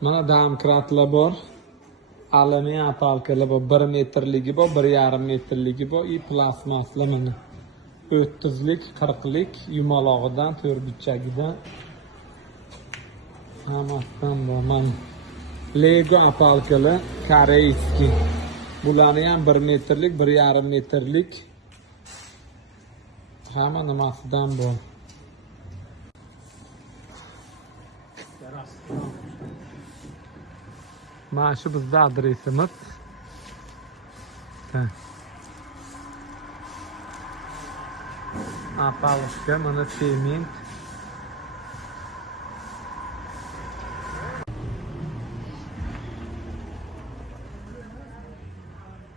Mana domkratlar bor. Alyumin palkalar bor. 1 metrligi bor, 1,5 metrligi bor. Plastmaslar mana. 30lik, 40lik yumalog'idan, to'rtburchagidan hammasidan bor. Mana Lego apalkalar koreyskiy. Bularni ham 1 metrlik, 1,5 metrlik hamma nimasidan bor. Mana shu bizning adresimiz. Apalka mana sement.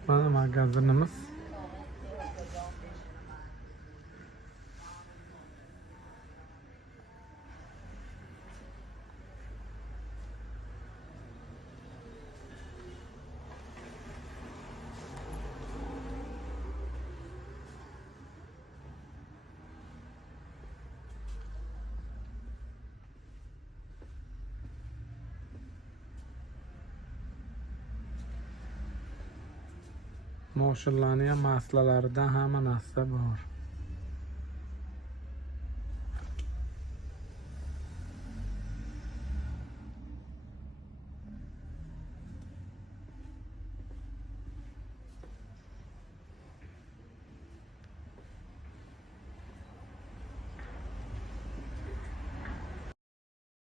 Mana magazinimiz. Moshinlarning ham maslalaridan hamma narsa bor.